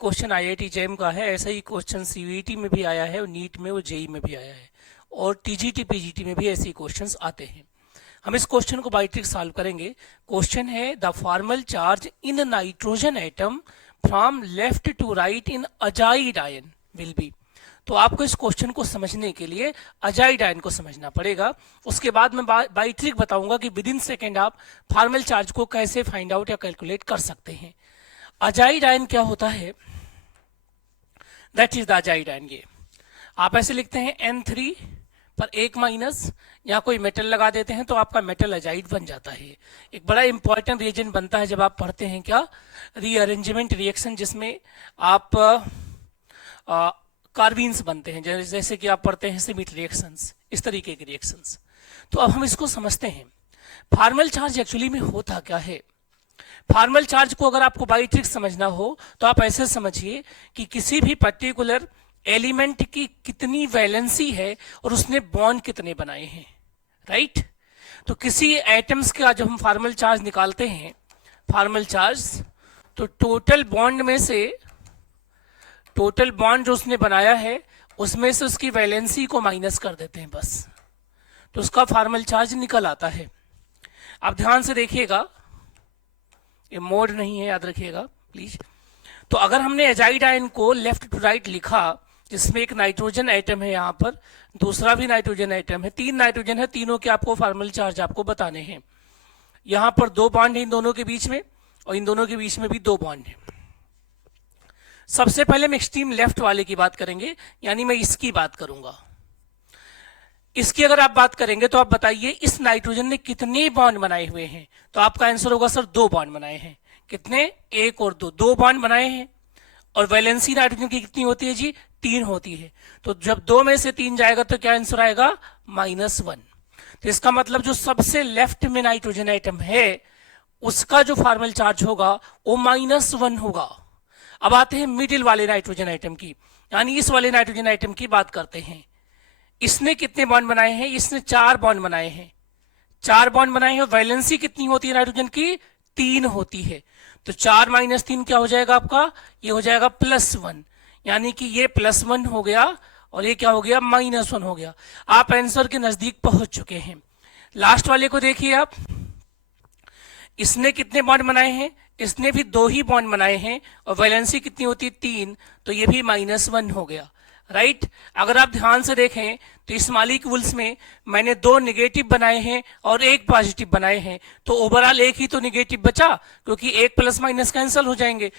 Question IIT jam का है, ऐसा ही क्वेश्चन सीयूईटी में भी आया है और नीट में और जेई में भी आया है और टीजीटी पीजीटी में भी ऐसे ही क्वेश्चंस आते हैं। हम इस क्वेश्चन को बाई ट्रिक सॉल्व करेंगे। क्वेश्चन है the formal charge in nitrogen atom from left to right in azide ion will be. तो आपको इस क्वेश्चन को समझने के लिए अजाइड आयन को समझना पड़ेगा। उसके बाद मैं बाई ट्रिक बताऊंगा कि विद इन सेकेंड आप फॉर्मल चार्ज को कैसे फाइंड आउट या कैलकुलेट कर सकते हैं। अजाइड आयन क्या होता है? That is the azide ion. ये आप ऐसे लिखते हैं N3 पर एक माइनस, या कोई मेटल लगा देते हैं तो आपका मेटल अजाइड बन जाता है। एक बड़ा इंपॉर्टेंट रिएजेंट बनता है जब आप पढ़ते हैं क्या, रीअरेंजमेंट रिएक्शन, जिसमें आप कार्बीन्स बनते हैं, जैसे कि आप पढ़ते हैं सिमिट रिएक्शंस, इस तरीके के रिएक्शंस। तो अब हम इसको समझते हैं फॉर्मल चार्ज एक्चुअली में होता क्या है। फॉर्मल चार्ज को अगर आपको बाई ट्रिक समझना हो तो आप ऐसे समझिए कि किसी भी पर्टिकुलर एलिमेंट की कितनी वैलेंसी है और उसने बॉन्ड कितने बनाए हैं, राइट। तो किसी एटम्स का जब हम फॉर्मल चार्ज निकालते हैं, फॉर्मल चार्ज, तो टोटल बॉन्ड में से, टोटल बॉन्ड जो उसने बनाया है उसमें से उसकी वैलेंसी को माइनस कर देते हैं बस, तो उसका फॉर्मल चार्ज निकल आता है। आप ध्यान से देखिएगा, ये मोड नहीं है, याद रखिएगा प्लीज। तो अगर हमने एजाइड आयन को लेफ्ट टू राइट लिखा, जिसमें एक नाइट्रोजन एटम है, यहाँ पर दूसरा भी नाइट्रोजन एटम है, तीन नाइट्रोजन है, तीनों के आपको फॉर्मल चार्ज आपको बताने हैं। यहाँ पर दो बॉन्ड है इन दोनों के बीच में और इन दोनों के बीच में भी दो बॉन्ड है। सबसे पहले हम एक्सट्रीम लेफ्ट वाले की बात करेंगे, यानी मैं इसकी बात करूंगा। इसकी अगर आप बात करेंगे तो आप बताइए इस नाइट्रोजन ने कितने बॉन्ड बनाए हुए हैं। तो आपका आंसर होगा सर दो बॉन्ड बनाए हैं। कितने? एक और दो, दो बॉन्ड बनाए हैं। और वैलेंसी नाइट्रोजन की कितनी होती है जी? तीन होती है। तो जब दो में से तीन जाएगा तो क्या आंसर आएगा? -1। तो इसका मतलब जो सबसे लेफ्ट में नाइट्रोजन एटम है उसका जो फॉर्मल चार्ज होगा वो -1 होगा। अब आते हैं मिडिल वाले नाइट्रोजन आइटम की, यानी इस वाले नाइट्रोजन आइटम की बात करते हैं। इसने कितने बॉन्ड बनाए हैं? इसने 4 बॉन्ड बनाए हैं। 4 बॉन्ड बनाए हैं और वैलेंसी कितनी होती है नाइट्रोजन की? 3 होती है। तो 4 - 3 क्या हो जाएगा आपका? ये हो जाएगा +1, यानी कि ये +1 हो गया और ये क्या हो गया? -1 हो गया। आप आंसर के नजदीक पहुंच चुके हैं। लास्ट वाले को देखिए आप, इसने कितने बॉन्ड बनाए हैं? इसने भी 2 ही बॉन्ड बनाए हैं और वैलेंसी कितनी होती है? 3, तो ये भी -1 हो गया, राइट। अगर आप ध्यान से देखें तो इस मॉलिक्यूल्स में मैंने 2 नेगेटिव बनाए हैं और 1 पॉजिटिव बनाए हैं, तो ओवरऑल एक ही तो नेगेटिव बचा, क्योंकि 1 + - कैंसिल हो जाएंगे।